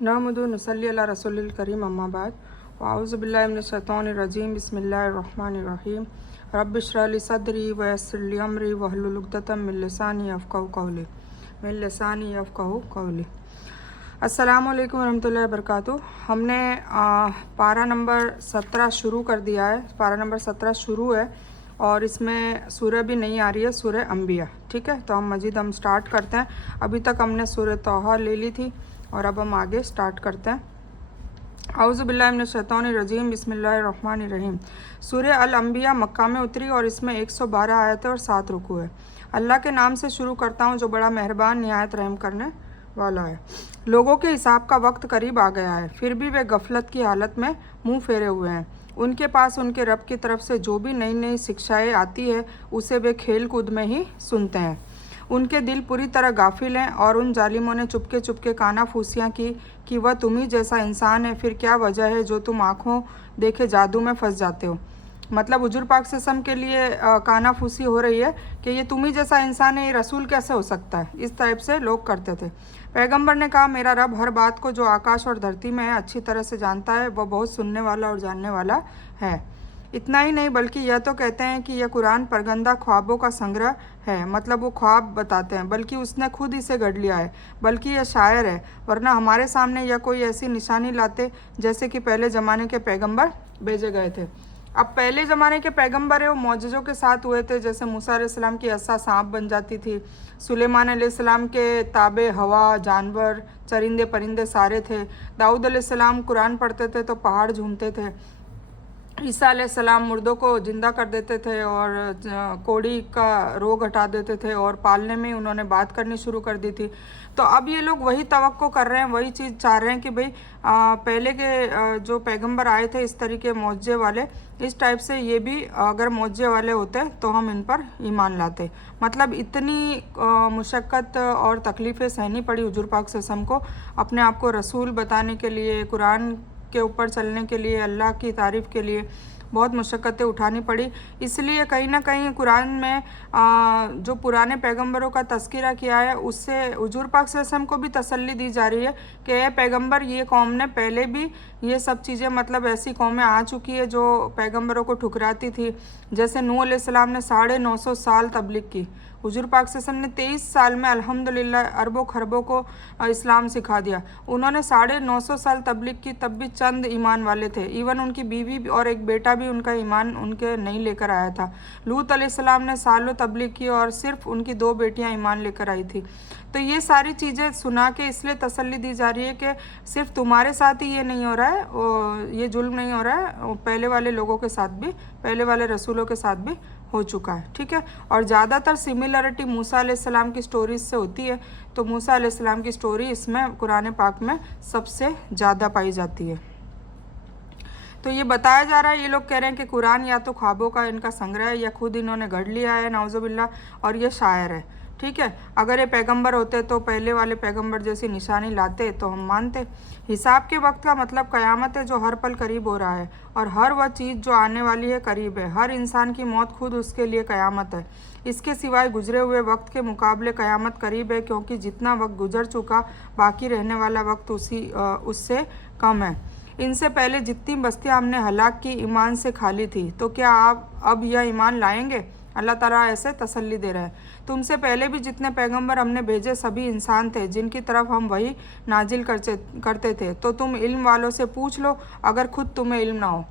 नहमदु नसल्ली अला रसूलिल करीम अम्मा बाद वाउज़ु बिल्लाहि मिनश शैतानिर रजीम बिस्मिल्लाहिर रहमानिर रहीम रब्बि इश्रह ली सदरी व यस्सिर ली अमरी वहलुल उक़दतम मिन लिसानी यफ़क़हू क़ौली। अस्सलामु अलैकुम रहमतुल्लाहि व बरकातुहू। हमने पारा नंबर 17 शुरू कर दिया है। पारा नंबर 17 शुरू है और इसमें सूरह भी नहीं आ रही है, सूरह अंबिया। ठीक है, तो हम स्टार्ट करते हैं। अभी तक हमने सूरह तौहा ले ली थी और अब हम आगे स्टार्ट करते हैं। औज़ु बिल्लाहि मिनश शैतानिर रजीम बिस्मिल्लाहिर रहमानिर रहीम। सूरह अल अंबिया मक्का में उतरी और इसमें 112 आयतें और 7 रुकू है। अल्लाह के नाम से शुरू करता हूँ जो बड़ा मेहरबान निहायत रहम करने वाला है। लोगों के हिसाब का वक्त करीब आ गया है, फिर भी वे गफलत की हालत में मुंह फेरे हुए हैं। उनके पास उनके रब की तरफ से जो भी नई नई शिक्षाएँ आती है उसे वे खेल कूद में ही सुनते हैं। उनके दिल पूरी तरह गाफिल हैं और उन जालिमों ने चुपके चुपके काना फूसियाँ की कि वह तुम ही जैसा इंसान है, फिर क्या वजह है जो तुम आँखों देखे जादू में फंस जाते हो। मतलब हुजूर पाक सल्लल्लाहु अलैहि वसल्लम के लिए काना फूसी हो रही है कि ये तुम ही जैसा इंसान है, ये रसूल कैसे हो सकता है। इस टाइप से लोग करते थे। पैगंबर ने कहा, मेरा रब हर बात को जो आकाश और धरती में है अच्छी तरह से जानता है, वह बहुत सुनने वाला और जानने वाला है। इतना ही नहीं बल्कि यह तो कहते हैं कि यह कुरान परगंदा ख्वाबों का संग्रह है, मतलब वो ख्वाब बताते हैं, बल्कि उसने खुद इसे गढ़ लिया है, बल्कि यह शायर है, वरना हमारे सामने यह कोई ऐसी निशानी लाते जैसे कि पहले ज़माने के पैगंबर भेजे गए थे। अब पहले ज़माने के पैगंबर है वो मौजज़ों के साथ हुए थे, जैसे मूसा अलैहिस्सलाम की अस्सा सांप बन जाती थी, सुलेमान अलैहिस्सलाम के ताबे हवा, जानवर, चरिंदे परिंदे सारे थे। दाऊद अलैहिस्सलाम कुरान पढ़ते थे तो पहाड़ झूमते थे। ईसा अलैहिस्सलाम मुर्दों को जिंदा कर देते थे और कोड़ी का रोग हटा देते थे और पालने में उन्होंने बात करनी शुरू कर दी थी। तो अब ये लोग वही तवक्को कर रहे हैं, वही चीज़ चाह रहे हैं कि भाई पहले के जो पैगंबर आए थे इस तरीके मौजे वाले, इस टाइप से ये भी अगर मौजे वाले होते तो हम इन पर ईमान लाते। मतलब इतनी मुशक्क़त और तकलीफ़ें सहनी पड़ी हुजूर पाक सल्लल्लाहु अलैहि वसल्लम को अपने आप को रसूल बताने के लिए, कुरान के ऊपर चलने के लिए, अल्लाह की तारीफ़ के लिए बहुत मुशक्क़तें उठानी पड़ी। इसलिए कहीं ना कहीं कुरान में जो पुराने पैगंबरों का तज़किरा किया है उससे हुजूर पाक सल्लल्लाहु अलैहि वसल्लम को भी तसल्ली दी जा रही है कि ए पैगंबर, ये कौम ने पहले भी ये सब चीज़ें, मतलब ऐसी कौमें आ चुकी है जो पैगंबरों को ठुकराती थी। जैसे नूह अलैहिस्सलाम ने 950 साल तबलीग की, हुजूर पाक सल्लल्लाहु अलैहि वसल्लम ने 23 साल में अल्हम्दुलिल्लाह अरबों खरबों को इस्लाम सिखा दिया। उन्होंने 950 साल तबलीग की, तब भी चंद ईमान वाले थे। इवन उनकी बीवी और एक बेटा भी उनका ईमान उनके नहीं लेकर आया था। लूत अलैहिस्सलाम ने सालों तबलीग की और सिर्फ उनकी 2 बेटियां ईमान लेकर आई थी। तो ये सारी चीज़ें सुना के इसलिए तसल्ली दी जा रही है कि सिर्फ तुम्हारे साथ ही ये नहीं हो रहा है, ये जुल्म नहीं हो रहा है, पहले वाले लोगों के साथ भी, पहले वाले रसूलों के साथ भी हो चुका है। ठीक है, और ज़्यादातर सिमिलरिटी मूसा अलैहिस्सलाम की स्टोरीज से होती है, तो मूसा अलैहिस्सलाम की स्टोरी इसमें कुरान पाक में सबसे ज़्यादा पाई जाती है। तो ये बताया जा रहा है, ये लोग कह रहे हैं कि कुरान या तो ख्वाबों का इनका संग्रह है या खुद इन्होंने गढ़ लिया है, नाउज़ुबिल्लाह, और ये शायर है। ठीक है, अगर ये पैगंबर होते तो पहले वाले पैगंबर जैसी निशानी लाते तो हम मानते। हिसाब के वक्त का मतलब क़यामत है जो हर पल करीब हो रहा है, और हर वह चीज़ जो आने वाली है करीब है। हर इंसान की मौत खुद उसके लिए क़यामत है। इसके सिवाय गुजरे हुए वक्त के मुकाबले क़यामत करीब है, क्योंकि जितना वक्त गुजर चुका बाकी रहने वाला वक्त उससे कम है। इनसे पहले जितनी बस्तियां हमने हलाक की ईमान से खाली थी, तो क्या आप अब यह ईमान लाएंगे? अल्लाह ताला ऐसे तसल्ली दे रहे हैं। तुमसे पहले भी जितने पैगंबर हमने भेजे सभी इंसान थे जिनकी तरफ हम वही नाजिल करते थे। तो तुम इल्म वालों से पूछ लो अगर खुद तुम्हें इल्म ना हो।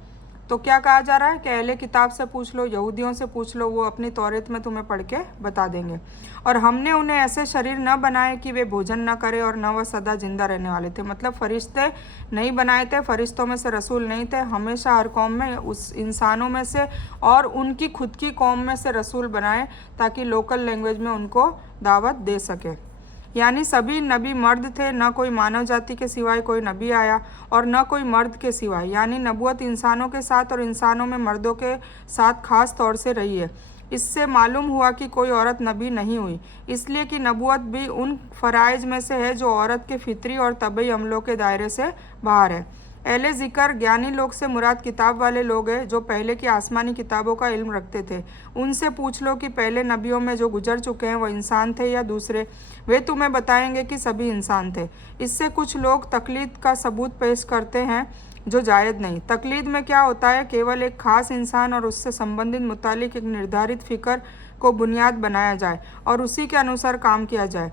तो क्या कहा जा रहा है कि अहले किताब से पूछ लो, यहूदियों से पूछ लो, वो अपनी तौरात में तुम्हें पढ़ के बता देंगे। और हमने उन्हें ऐसे शरीर न बनाए कि वे भोजन न करें और न वह सदा जिंदा रहने वाले थे। मतलब फरिश्ते नहीं बनाए थे, फरिश्तों में से रसूल नहीं थे। हमेशा हर कौम में उस इंसानों में से और उनकी खुद की कौम में से रसूल बनाए ताकि लोकल लैंग्वेज में उनको दावत दे सके। यानी सभी नबी मर्द थे, न कोई मानव जाति के सिवाय कोई नबी आया और न कोई मर्द के सिवाय। यानी नबूवत इंसानों के साथ और इंसानों में मर्दों के साथ खास तौर से रही है। इससे मालूम हुआ कि कोई औरत नबी नहीं हुई, इसलिए कि नबूवत भी उन फ़राइज़ में से है जो औरत के फितरी और तबई अमलों के दायरे से बाहर है। अहले ज़िक्र ज्ञानी लोग से मुराद किताब वाले लोग हैं जो पहले की आसमानी किताबों का इल्म रखते थे। उनसे पूछ लो कि पहले नबियों में जो गुजर चुके हैं वो इंसान थे या दूसरे। वे तुम्हें बताएंगे कि सभी इंसान थे। इससे कुछ लोग तकलीद का सबूत पेश करते हैं जो जायज़ नहीं। तकलीद में क्या होता है, केवल एक ख़ास इंसान और उससे संबंधित मुतालिक एक निर्धारित फ़िक्र को बुनियाद बनाया जाए और उसी के अनुसार काम किया जाए।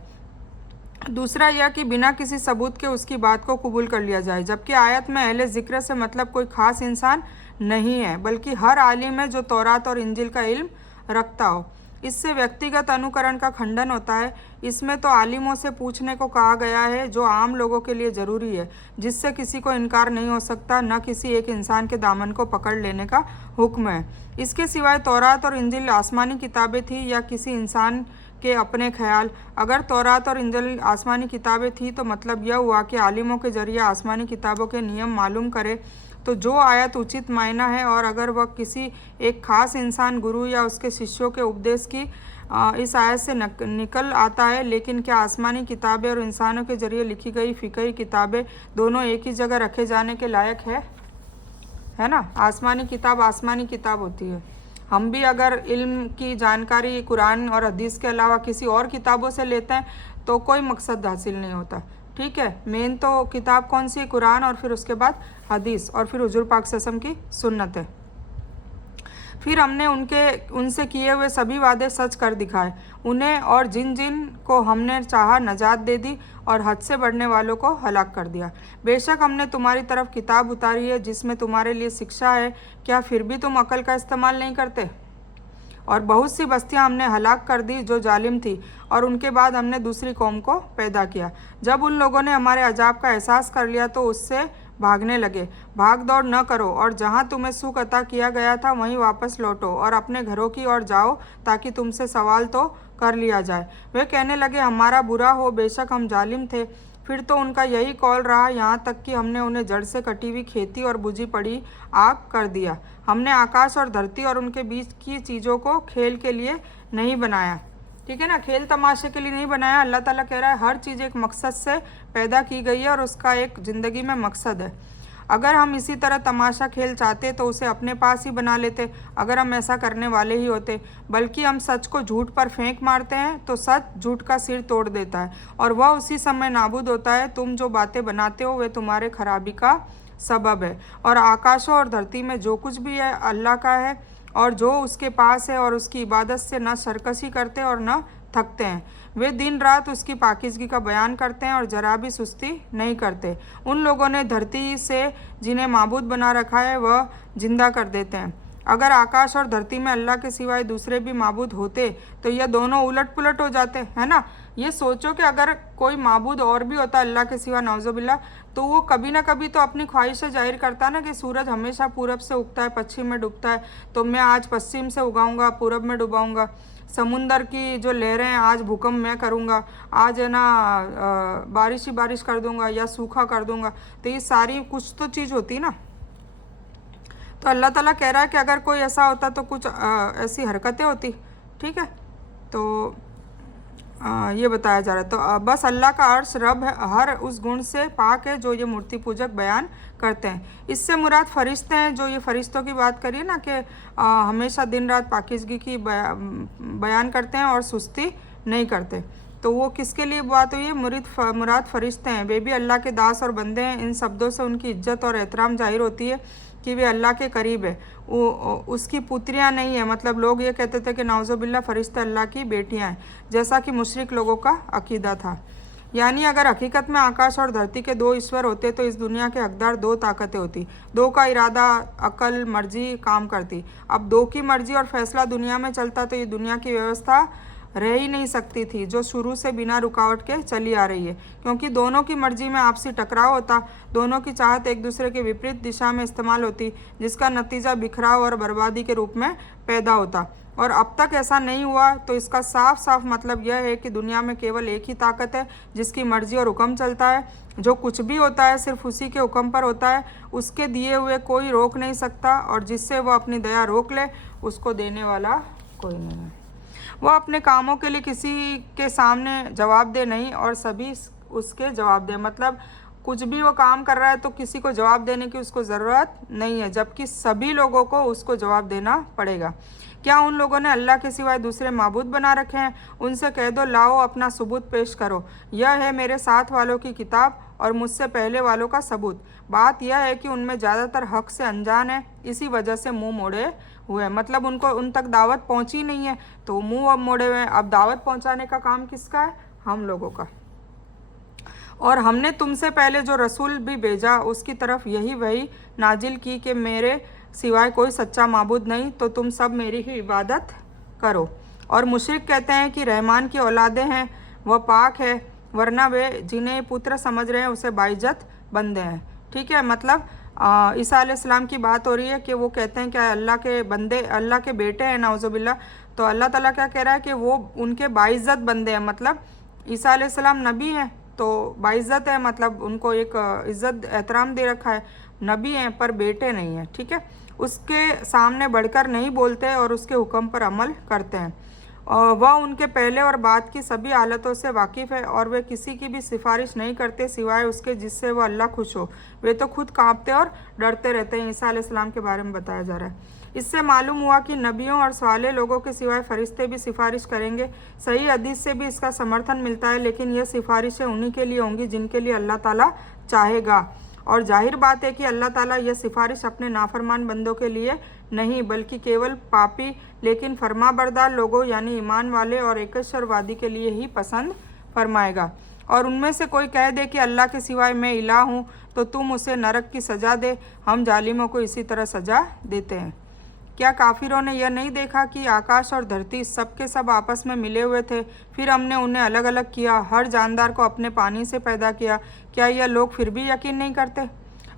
दूसरा यह कि बिना किसी सबूत के उसकी बात को कबूल कर लिया जाए। जबकि आयत में अहले ज़िक्र से मतलब कोई ख़ास इंसान नहीं है, बल्कि हर आलिम है जो तौरात और इंजिल का इल्म रखता हो। इससे व्यक्तिगत अनुकरण का खंडन होता है। इसमें तो आलिमों से पूछने को कहा गया है जो आम लोगों के लिए ज़रूरी है, जिससे किसी को इनकार नहीं हो सकता, न किसी एक इंसान के दामन को पकड़ लेने का हुक्म है। इसके सिवाय तौरात और इंजिल आसमानी किताबें थी या किसी इंसान के अपने ख्याल। अगर तौरात और इंजिल आसमानी किताबें थी तो मतलब यह हुआ कि आलिमों के जरिए आसमानी किताबों के नियम मालूम करे तो जो आयत उचित मायना है, और अगर वह किसी एक ख़ास इंसान, गुरु या उसके शिष्यों के उपदेश की इस आयत से निकल आता है। लेकिन क्या आसमानी किताबें और इंसानों के जरिए लिखी गई फ़िक़ही किताबें दोनों एक ही जगह रखे जाने के लायक है ना? आसमानी किताब होती है। हम भी अगर इल्म की जानकारी कुरान और हदीस के अलावा किसी और किताबों से लेते हैं तो कोई मकसद हासिल नहीं होता। ठीक है, मेन तो किताब कौन सी है? कुरान, और फिर उसके बाद हदीस, और फिर हुजूर पाक सल्लल्लाहु अलैहि वसल्लम की सुन्नत है। फिर हमने उनसे किए हुए सभी वादे सच कर दिखाए। उन्हें और जिन जिन को हमने चाहा नजात दे दी और हद से बढ़ने वालों को हलाक कर दिया। बेशक हमने तुम्हारी तरफ किताब उतारी है जिसमें तुम्हारे लिए शिक्षा है, क्या फिर भी तुम अकल का इस्तेमाल नहीं करते? और बहुत सी बस्तियां हमने हलाक कर दी जो जालिम थी, और उनके बाद हमने दूसरी कौम को पैदा किया। जब उन लोगों ने हमारे अजाब का एहसास कर लिया तो उससे भागने लगे। भाग दौड़ न करो, और जहाँ तुम्हें सुख अता किया गया था वहीं वापस लौटो और अपने घरों की ओर जाओ ताकि तुमसे सवाल तो कर लिया जाए। वे कहने लगे हमारा बुरा हो, बेशक हम जालिम थे। फिर तो उनका यही कौल रहा, यहाँ तक कि हमने उन्हें जड़ से कटी हुई खेती और बुझी पड़ी आग कर दिया। हमने आकाश और धरती और उनके बीच की चीज़ों को खेल के लिए नहीं बनाया। ठीक है ना, खेल तमाशे के लिए नहीं बनाया। अल्लाह ताला कह रहा है हर चीज़ एक मकसद से पैदा की गई है और उसका एक ज़िंदगी में मकसद है। अगर हम इसी तरह तमाशा खेल चाहते तो उसे अपने पास ही बना लेते, अगर हम ऐसा करने वाले ही होते। बल्कि हम सच को झूठ पर फेंक मारते हैं तो सच झूठ का सिर तोड़ देता है और वह उसी समय नाबूद होता है। तुम जो बातें बनाते हो वे तुम्हारे खराबी का सबब है। और आकाशों और धरती में जो कुछ भी है अल्लाह का है, और जो उसके पास है, और उसकी इबादत से न सरकशी करते और न थकते हैं। वे दिन रात उसकी पाकीज़गी का बयान करते हैं और जरा भी सुस्ती नहीं करते। उन लोगों ने धरती से जिन्हें माबूद बना रखा है वह जिंदा कर देते हैं। अगर आकाश और धरती में अल्लाह के सिवाय दूसरे भी माबूद होते तो यह दोनों उलट पुलट हो जाते, है ना? ये सोचो कि अगर कोई माबूद और भी होता अल्लाह के सिवा, नौजुबिल्ला, तो वो कभी ना कभी तो अपनी ख्वाहिशें जाहिर करता ना कि सूरज हमेशा पूरब से उगता है, पश्चिम में डूबता है, तो मैं आज पश्चिम से उगाऊंगा, पूरब में डुबाऊंगा। समुंदर की जो लहरें हैं आज भूकंप मैं करूँगा, आज है ना बारिश ही बारिश कर दूंगा या सूखा कर दूंगा। तो ये सारी कुछ तो चीज़ होती ना। तो अल्लाह ताला कह रहा है कि अगर कोई ऐसा होता तो कुछ ऐसी हरकतें होती। ठीक है, तो ये बताया जा रहा है। तो बस अल्लाह का अर्श रब है, हर उस गुण से पाक है जो ये मूर्ति पूजक बयान करते हैं। इससे मुराद फरिश्ते हैं, जो ये फरिश्तों की बात करिए ना कि हमेशा दिन रात पाकीज़गी की बयान करते हैं और सुस्ती नहीं करते। तो वो किसके लिए बात हुई है? मुराद फरिश्ते हैं। वे भी अल्लाह के दास और बंदे हैं। इन शब्दों से उनकी इज्जत और एहतराम जाहिर होती है कि वे अल्लाह के करीब है, वो उसकी पुत्रियां नहीं है। मतलब लोग ये कहते थे कि नाउज़ुबिल्लाह फरिश्ते अल्लाह की बेटियां हैं, जैसा कि मुशरिक लोगों का अकीदा था। यानी अगर हकीकत में आकाश और धरती के दो ईश्वर होते तो इस दुनिया के हकदार दो ताकतें होती, दो का इरादा, अकल, मर्जी काम करती। अब दो की मर्जी और फैसला दुनिया में चलता तो ये दुनिया की व्यवस्था रह ही नहीं सकती थी जो शुरू से बिना रुकावट के चली आ रही है, क्योंकि दोनों की मर्जी में आपसी टकराव होता, दोनों की चाहत एक दूसरे के विपरीत दिशा में इस्तेमाल होती, जिसका नतीजा बिखराव और बर्बादी के रूप में पैदा होता। और अब तक ऐसा नहीं हुआ, तो इसका साफ साफ मतलब यह है कि दुनिया में केवल एक ही ताकत है जिसकी मर्जी और हुक्म चलता है। जो कुछ भी होता है सिर्फ उसी के हुक्म पर होता है, उसके दिए हुए कोई रोक नहीं सकता, और जिससे वह अपनी दया रोक ले उसको देने वाला कोई नहीं है। वह अपने कामों के लिए किसी के सामने जवाब दे नहीं और सभी उसके जवाब दे। मतलब कुछ भी वो काम कर रहा है तो किसी को जवाब देने की उसको ज़रूरत नहीं है, जबकि सभी लोगों को उसको जवाब देना पड़ेगा। क्या उन लोगों ने अल्लाह के सिवाय दूसरे माबूद बना रखे हैं? उनसे कह दो, लाओ अपना सबूत पेश करो। यह है मेरे साथ वालों की किताब और मुझसे पहले वालों का सबूत। बात यह है कि उनमें ज़्यादातर हक से अनजान है, इसी वजह से मुंह मोड़े हुए हैं। मतलब उनको उन तक दावत पहुंची नहीं है तो मुंह अब मोड़े हुए हैं। अब दावत पहुंचाने का काम किसका है? हम लोगों का। और हमने तुमसे पहले जो रसूल भी भेजा उसकी तरफ यही वही नाजिल की कि मेरे सिवाय कोई सच्चा माबूद नहीं, तो तुम सब मेरी ही इबादत करो। और मुशरिक कहते हैं कि रहमान की औलादें हैं, वह पाक है, वरना वे जिन्हें पुत्र समझ रहे हैं उसे बाइज्जत बंदे हैं। ठीक है, मतलब ईसा अलैहिस्सलाम की बात हो रही है कि वो कहते हैं कि अल्लाह के बंदे, अल्लाह के बेटे हैं नाउज़ुबिल्लाह। तो अल्लाह ताला क्या कह रहा है कि वो उनके बाइज्जत बंदे हैं। मतलब ईसा अलैहिस्सलाम नबी हैं तो बाइज्जत है, मतलब उनको एक इज़्ज़त एहतराम दे रखा है। नबी हैं पर बेटे नहीं हैं। ठीक है, उसके सामने बढ़कर नहीं बोलते और उसके हुक्म पर अमल करते हैं। वह उनके पहले और बाद की सभी हालतों से वाकिफ़ है और वे किसी की भी सिफारिश नहीं करते सिवाय उसके जिससे वह अल्लाह खुश हो। वे तो खुद कांपते और डरते रहते हैं। ईसा अलैहिस्सलाम के बारे में बताया जा रहा है। इससे मालूम हुआ कि नबियों और साले लोगों के सिवाय फरिश्ते भी सिफारिश करेंगे। सही हदीस से भी इसका समर्थन मिलता है, लेकिन यह सिफारिशें उन्हीं के लिए होंगी जिनके लिए अल्लाह ताला चाहेगा। और जाहिर बात है कि अल्लाह ताला यह सिफारिश अपने नाफरमान बंदों के लिए नहीं बल्कि केवल पापी लेकिन फरमाबरदार लोगों यानी ईमान वाले और एकेश्वरवादी के लिए ही पसंद फरमाएगा। और उनमें से कोई कह दे कि अल्लाह के सिवाय मैं इलाह हूँ तो तुम उसे नरक की सज़ा दे। हम जालिमों को इसी तरह सज़ा देते हैं। क्या काफिरों ने यह नहीं देखा कि आकाश और धरती सब के सब आपस में मिले हुए थे, फिर हमने उन्हें अलग अलग किया, हर जानदार को अपने पानी से पैदा किया। क्या यह लोग फिर भी यकीन नहीं करते?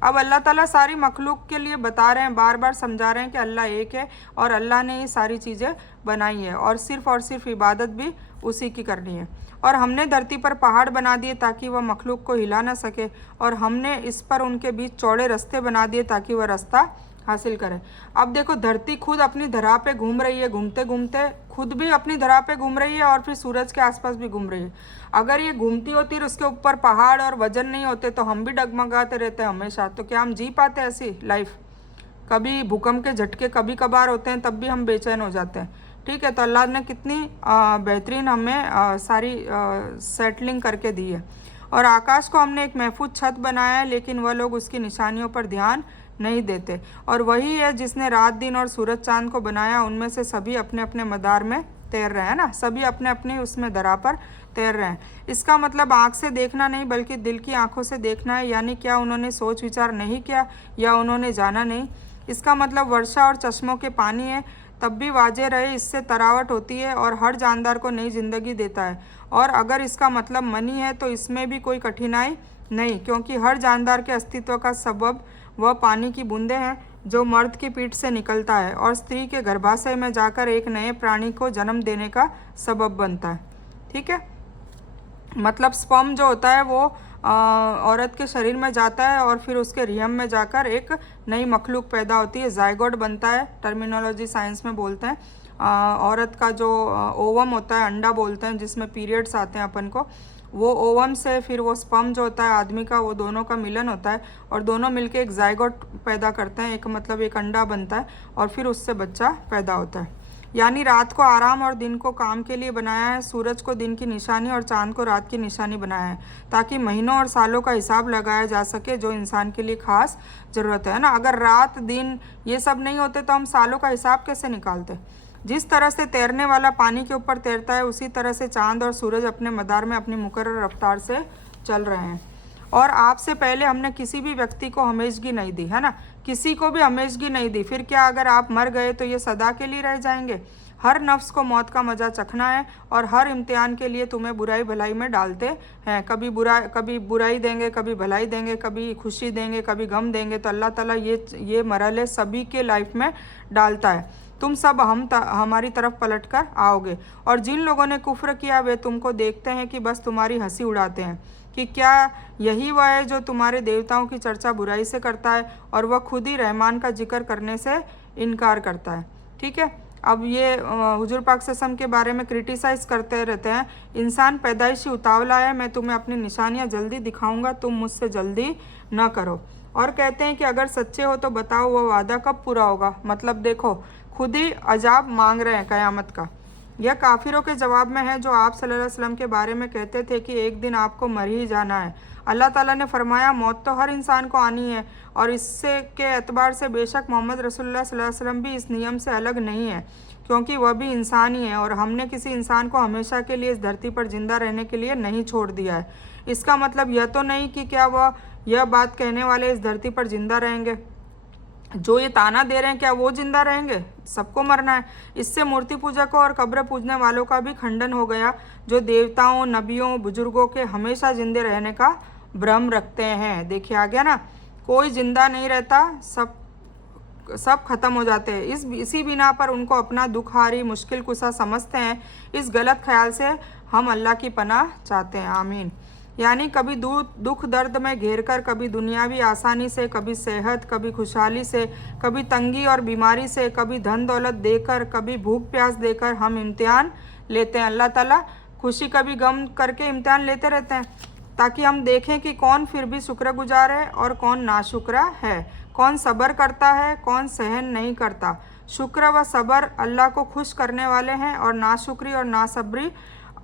अब अल्लाह ताला सारी मखलूक के लिए बता रहे हैं, बार बार समझा रहे हैं कि अल्लाह एक है और अल्लाह ने ये सारी चीज़ें बनाई है और सिर्फ इबादत भी उसी की करनी है। और हमने धरती पर पहाड़ बना दिए ताकि वह मखलूक को हिला ना सके, और हमने इस पर उनके बीच चौड़े रास्ते बना दिए ताकि वह रास्ता हासिल करें। अब देखो, धरती खुद अपनी धरा पे घूम रही है, घूमते घूमते खुद भी अपनी धरा पे घूम रही है और फिर सूरज के आसपास भी घूम रही है। अगर ये घूमती होती और उसके ऊपर पहाड़ और वजन नहीं होते तो हम भी डगमगाते रहते हमेशा। तो क्या हम जी पाते ऐसी लाइफ? कभी भूकंप के झटके कभी कभार होते हैं तब भी हम बेचैन हो जाते हैं। ठीक है, तो अल्लाह ने कितनी बेहतरीन हमें सारी सेटलिंग करके दी है। और आकाश को हमने एक महफूज छत बनाया है, लेकिन वह लोग उसकी निशानियों पर ध्यान नहीं देते। और वही है जिसने रात दिन और सूरज चांद को बनाया, उनमें से सभी अपने अपने मदार में तैर रहे हैं ना, सभी अपने अपने उसमें दरा पर तैर रहे हैं। इसका मतलब आँख से देखना नहीं बल्कि दिल की आंखों से देखना है। यानी क्या उन्होंने सोच विचार नहीं किया या उन्होंने जाना नहीं? इसका मतलब वर्षा और चश्मों के पानी है, तब भी वाजे रहे, इससे तरावट होती है और हर जानदार को नई जिंदगी देता है। और अगर इसका मतलब मनी है तो इसमें भी कोई कठिनाई नहीं, क्योंकि हर जानदार के अस्तित्व का सबब वह पानी की बूंदें हैं जो मर्द की पीठ से निकलता है और स्त्री के गर्भाशय में जाकर एक नए प्राणी को जन्म देने का सबब बनता है। ठीक है, मतलब स्पर्म जो होता है वो औरत के शरीर में जाता है और फिर उसके रिहम में जाकर एक नई मखलूक पैदा होती है, जाइगोट बनता है, टर्मिनोलॉजी साइंस में बोलते हैं। औरत का जो ओवम होता है, अंडा बोलते हैं, जिसमें पीरियड्स आते हैं अपन को, वो ओवम से फिर वो स्पर्म जो होता है आदमी का, वो दोनों का मिलन होता है और दोनों मिलके एक जाइगोट पैदा करते हैं, एक मतलब एक अंडा बनता है और फिर उससे बच्चा पैदा होता है। यानी रात को आराम और दिन को काम के लिए बनाया है, सूरज को दिन की निशानी और चांद को रात की निशानी बनाया है ताकि महीनों और सालों का हिसाब लगाया जा सके जो इंसान के लिए खास ज़रूरत है ना। अगर रात दिन ये सब नहीं होते तो हम सालों का हिसाब कैसे निकालते? जिस तरह से तैरने वाला पानी के ऊपर तैरता है उसी तरह से चांद और सूरज अपने मदार में अपनी मुकर्रर रफ्तार से चल रहे हैं। और आपसे पहले हमने किसी भी व्यक्ति को हमेशगी नहीं दी, है ना, किसी को भी हमेशगी नहीं दी। फिर क्या अगर आप मर गए तो ये सदा के लिए रह जाएंगे? हर नफ्स को मौत का मज़ा चखना है और हर इम्तिहान के लिए तुम्हें बुराई भलाई में डालते हैं। कभी बुराई देंगे, कभी भलाई देंगे, कभी खुशी देंगे, कभी गम देंगे। तो अल्लाह ताला ये मरहले सभी के लाइफ में डालता है। तुम सब हमारी तरफ पलट कर आओगे। और जिन लोगों ने कुफ्र किया वे तुमको देखते हैं कि बस तुम्हारी हंसी उड़ाते हैं कि क्या यही वह है जो तुम्हारे देवताओं की चर्चा बुराई से करता है और वह खुद ही रहमान का जिक्र करने से इनकार करता है। ठीक है, अब ये हुजूर पाक सल्लल्लाहु अलैहि वसल्लम के बारे में क्रिटिसाइज करते रहते हैं, इंसान पैदाइशी उतावला है, मैं तुम्हें अपनी निशानियां जल्दी दिखाऊंगा, तुम मुझसे जल्दी ना करो। और कहते हैं कि अगर सच्चे हो तो बताओ वह वादा कब पूरा होगा। मतलब देखो, खुद ही अजाब मांग रहे हैं क़यामत का। यह काफिरों के जवाब में है जो आप सल्लल्लाहु अलैहि वसल्लम के बारे में कहते थे कि एक दिन आपको मर ही जाना है। अल्लाह ताला ने फरमाया, मौत तो हर इंसान को आनी है, और इससे के एतबार से बेशक मोहम्मद रसूलुल्लाह सल्लल्लाहु अलैहि वसल्लम भी इस नियम से अलग नहीं है, क्योंकि वह भी इंसान ही है और हमने किसी इंसान को हमेशा के लिए इस धरती पर जिंदा रहने के लिए नहीं छोड़ दिया है। इसका मतलब यह तो नहीं कि क्या वह यह बात कहने वाले इस धरती पर जिंदा रहेंगे। जो ये ताना दे रहे हैं क्या वो जिंदा रहेंगे? सबको मरना है। इससे मूर्ति पूजकों और कब्र पूजने वालों का भी खंडन हो गया, जो देवताओं, नबियों, बुजुर्गों के हमेशा जिंदे रहने का भ्रम रखते हैं। देखिए आ गया ना, कोई जिंदा नहीं रहता, सब खत्म हो जाते हैं। इसी बिना पर उनको अपना दुखहारी मुश्किल कुशा समझते हैं। इस गलत ख्याल से हम अल्लाह की पनाह चाहते हैं। आमीन। यानी कभी दुख दर्द में घेर कर, कभी दुनियावी आसानी से, कभी सेहत, कभी खुशहाली से, कभी तंगी और बीमारी से, कभी धन दौलत देकर, कभी भूख प्यास देकर हम इम्तिहान लेते हैं। अल्लाह ताला खुशी कभी गम करके इम्तिहान लेते रहते हैं, ताकि हम देखें कि कौन फिर भी शुक्रगुजार है और कौन नाशुक्रा है, कौन सब्र करता है, कौन सहन नहीं करता। शुक्र व सब्र अल्लाह को खुश करने वाले हैं, और नाशुक्री और नासब्री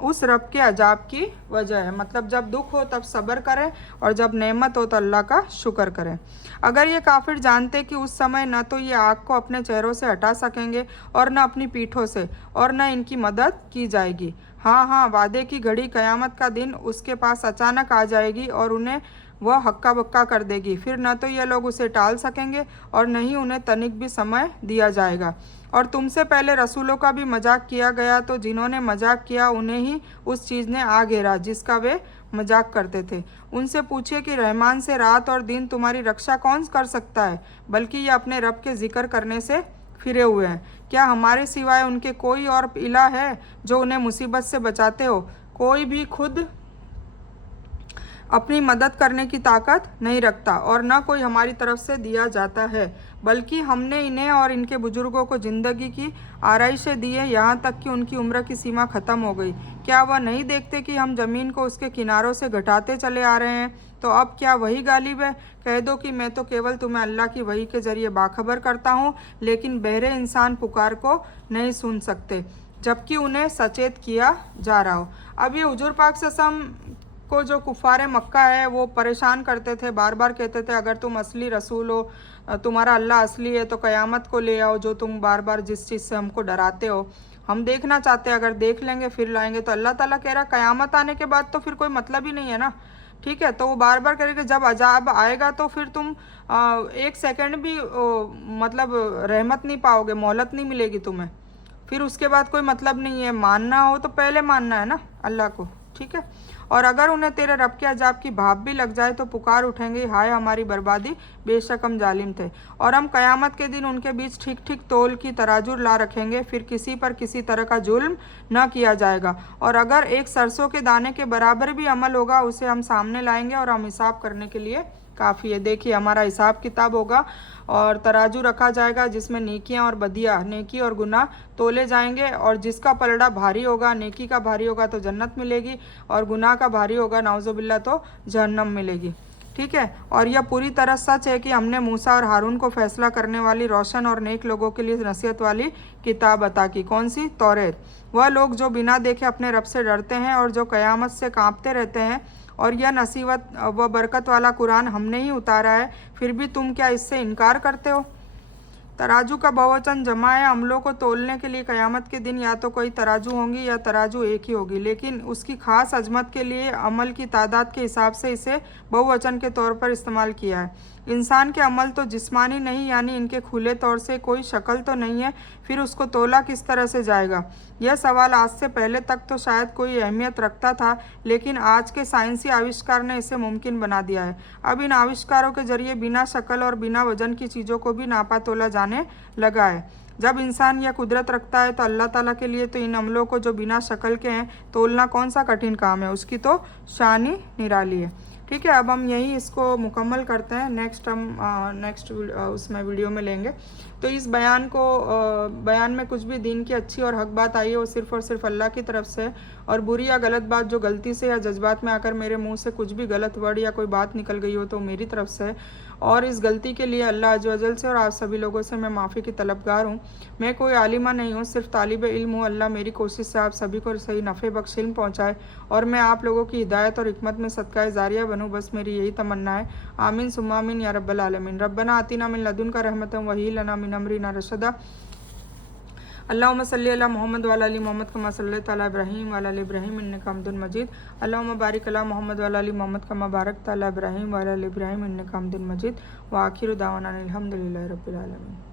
उस रब के अजाब की वजह है। मतलब जब दुख हो तब सब्र करें, और जब नेमत हो तो अल्लाह का शुक्र करें। अगर ये काफिर जानते कि उस समय न तो ये आग को अपने चेहरों से हटा सकेंगे और न अपनी पीठों से, और न इनकी मदद की जाएगी। हाँ हाँ, वादे की घड़ी, क़यामत का दिन उसके पास अचानक आ जाएगी और उन्हें वह हक्का बक्का कर देगी। फिर न तो ये लोग उसे टाल सकेंगे और न ही उन्हें तनिक भी समय दिया जाएगा। और तुमसे पहले रसूलों का भी मजाक किया गया, तो जिन्होंने मजाक किया उन्हें ही उस चीज़ ने आ घेरा जिसका वे मजाक करते थे। उनसे पूछिए कि रहमान से रात और दिन तुम्हारी रक्षा कौन कर सकता है, बल्कि ये अपने रब के जिक्र करने से फिरे हुए हैं। क्या हमारे सिवाय उनके कोई और इलाह है जो उन्हें मुसीबत से बचाते हो? कोई भी खुद अपनी मदद करने की ताकत नहीं रखता, और न कोई हमारी तरफ से दिया जाता है, बल्कि हमने इन्हें और इनके बुजुर्गों को ज़िंदगी की आराइशें दी है, यहाँ तक कि उनकी उम्र की सीमा ख़त्म हो गई। क्या वह नहीं देखते कि हम ज़मीन को उसके किनारों से घटाते चले आ रहे हैं? तो अब क्या वही गालिब है? कह दो कि मैं तो केवल तुम्हें अल्लाह की वही के ज़रिए बाखबर करता हूँ, लेकिन बहरे इंसान पुकार को नहीं सुन सकते, जबकि उन्हें सचेत किया जा रहा हो। अब ये हुजूर पाक सल्लल्लाहु अलैहि वसल्लम को जो कुफ़ारे मक्का है वो परेशान करते थे, बार बार कहते थे अगर तुम असली रसूल हो, तुम्हारा अल्लाह असली है, तो क़यामत को ले आओ, जो तुम बार बार जिस चीज़ से हमको डराते हो हम देखना चाहते हैं, अगर देख लेंगे फिर लाएंगे। तो अल्लाह ताला कह रहा क़यामत आने के बाद तो फिर कोई मतलब ही नहीं है ना, ठीक है। तो वो बार बार कहेंगे जब अजाब आएगा तो फिर तुम एक सेकंड भी मतलब रहमत नहीं पाओगे, मोहलत नहीं मिलेगी तुम्हें, फिर उसके बाद कोई मतलब नहीं है। मानना हो तो पहले मानना है ना अल्लाह को, ठीक है। और अगर उन्हें तेरे रब के अजाब की भाप भी लग जाए तो पुकार उठेंगे, हाय हमारी बर्बादी, बेशक हम जालिम थे। और हम क़यामत के दिन उनके बीच ठीक ठीक तोल की तराजू ला रखेंगे, फिर किसी पर किसी तरह का जुल्म न किया जाएगा। और अगर एक सरसों के दाने के बराबर भी अमल होगा उसे हम सामने लाएंगे, और हम हिसाब करने के लिए काफ़ी है। देखिए हमारा हिसाब किताब होगा और तराजू रखा जाएगा जिसमें नेकियां और बदियाँ, नेकी और गुनाह तोले जाएंगे, और जिसका पलड़ा भारी होगा, नेकी का भारी होगा तो जन्नत मिलेगी, और गुनाह का भारी होगा नाउज़ुबिल्लाह तो जहन्नम मिलेगी, ठीक है। और यह पूरी तरह सच है कि हमने मूसा और हारून को फैसला करने वाली, रोशन और नेक लोगों के लिए नसीहत वाली किताब अता की। कौन सी? तौरेत। वह लोग जो बिना देखे अपने रब से डरते हैं और जो क़यामत से कांपते रहते हैं, और यह नसीबत व बरकत वाला कुरान हमने ही उतारा है, फिर भी तुम क्या इससे इनकार करते हो? तराजू का बहुवचन जमा है। अमलों को तोलने के लिए क़यामत के दिन या तो कोई तराजू होंगी या तराजू एक ही होगी, लेकिन उसकी ख़ास अजमत के लिए अमल की तादाद के हिसाब से इसे बहुवचन के तौर पर इस्तेमाल किया है। इंसान के अमल तो जिस्मानी नहीं, यानी इनके खुले तौर से कोई शक्ल तो नहीं है, फिर उसको तोला किस तरह से जाएगा? यह सवाल आज से पहले तक तो शायद कोई अहमियत रखता था, लेकिन आज के साइंसी आविष्कार ने इसे मुमकिन बना दिया है। अब इन आविष्कारों के जरिए बिना शक्ल और बिना वजन की चीज़ों को भी नापा तोला जाने लगा है। जब इंसान यह कुदरत रखता है तो अल्लाह ताला के लिए तो इन अमलों को जो बिना शक्ल के हैं तोलना कौन सा कठिन काम है, उसकी तो शान ही निराली है। ठीक है, अब हम यही इसको मुकम्मल करते हैं। नेक्स्ट हम नेक्स्ट उसमें वीडियो में लेंगे। तो इस बयान में कुछ भी दीन की अच्छी और हक बात आई है वो सिर्फ़ और सिर्फ अल्लाह की तरफ से, और बुरी या गलत बात जो गलती से या जज्बात में आकर मेरे मुंह से कुछ भी गलत वर्ड या कोई बात निकल गई हो तो मेरी तरफ से, और इस गलती के लिए अल्लाह अज़्ज़ व जल से और आप सभी लोगों से मैं माफ़ी की तलबगार हूँ। मैं कोई आलिमा नहीं हूँ, सिर्फ तालिब इल्म हूँ। अल्लाह मेरी कोशिश से आप सभी को सही नफ़े बख्श इल्म पहुँचाए और मैं आप लोगों की हिदायत और हिकमत में सदका जारिया बनूँ, बस मेरी यही तमन्ना है। आमीन सुम्मा आमीन या रब्बल आलमीन। रब्बना आतिना मिन लदुनका रहमतन वही लना मिन अमरिना रशदा। अल्लाहुम्मा सल्ली अला मोहम्मद व अला आलि मोहम्मद कमा सल्लैता अला इब्राहीम व अला आलि इब्राहीम इन्नका हमीदुम मजीद। अल्लाहुम्मा बारिक अला मोहम्मद व अला आलि मोहम्मद कमा बारकता अला इब्राहीम व अला आलि इब्राहीम इन्नका हमीदुम मजीद। व आखिरु दावाना अनिल हम्दुलिल्लाहि रब्बिल आलमीन।